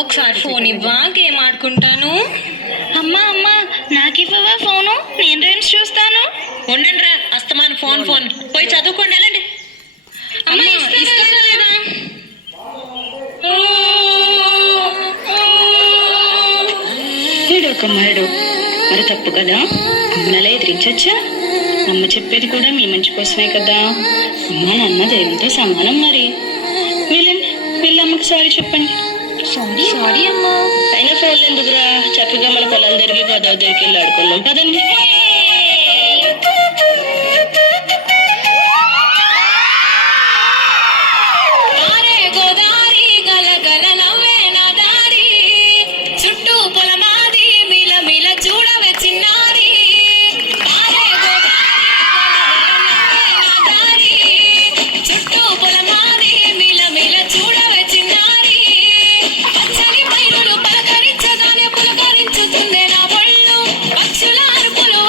ఒకసారి ఫోన్ ఇవ్వా, గేమ్ ఆడుకుంటాను. అమ్మా అమ్మా నాకివ్వవా ఫోను, నేను రైమ్స్ చూస్తాను. ఉండండి రా, అస్తమాను ఫోన్ ఫోన్. పోయి చదువుకోండి, వెళ్ళండి. అమ్మా, ఇస్తారా లేదా? ఒక మరడు మరి తప్పు కదా, అమ్మనలా ఎదిరించచ్చా? అమ్మ చెప్పేది కూడా మీ మంచి కోసమే కదా. అమ్మ నాన్న దేవునితో సమానం. మరి వీళ్ళండి, వీళ్ళమ్మకి సారీ చెప్పండి. సారీ అమ్మా. అయినా ఫోన్లు ఎందుకురా, చక్కగా మన పొలం తిరిగి గోదావరి దగ్గరికి వెళ్ళి ఆడుకుందాం పదండి. పక్షుల అరుపులు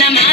చందమా